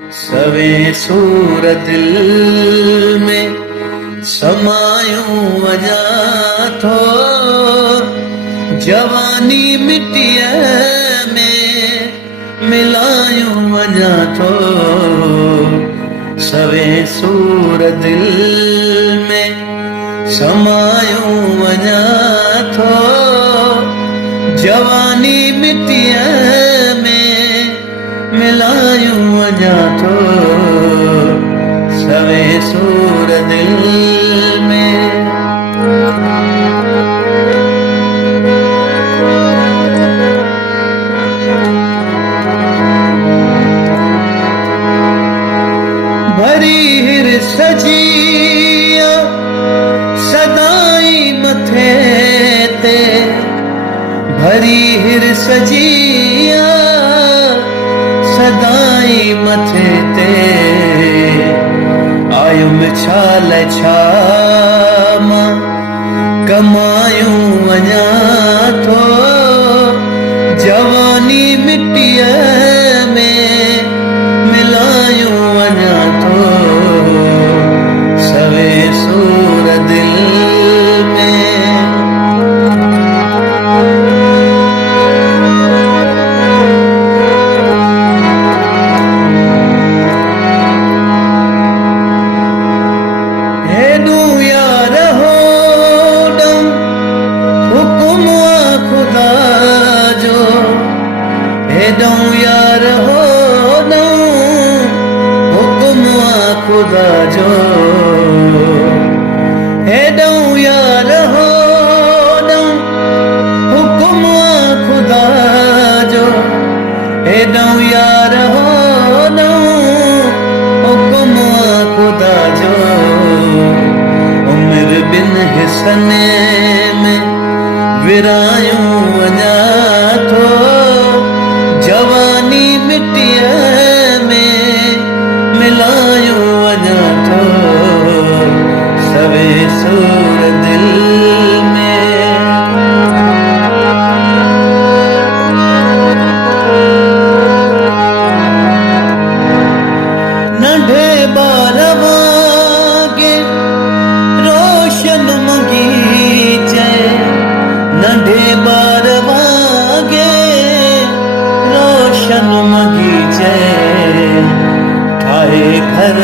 सवे सूर दिल में समायूं वञा थो, जवानी मिटीअ में मिलायूं वञा थो। सवे सूर दिल में समायूं वञा थो, जवानी मिटीअ में मिलायूं वञा थो। सवे सूर दिल में भरी हिरस जी सदाई मथे ते, भरी हिरस जी सदाई मथे ते, आयुम छाल छा मां कमायूं वञा थो, जवानी मिटीअ में मिलायूं वञा थो। सवे सूर दिल में हेॾूं यार होॾूं हुकुम आ खुदा जो, हेॾूं यार होॾूं हुकुम आ खुदा जो, हेॾूं यार होॾूं हुकुम आ खुदा जो, हेॾूं यार होॾूं हुकुम आ खुदा जो। उम्र बिन हिस्सने में विरायूं वञा थो, जवानी मिटीअ में मिलायूं वञा थो। सवे सूर दिल में नंढे ॿार वांगे रोशन मुगीचे, नंढे ॿार वांगे रोशन मुगीचे, ठाहे घर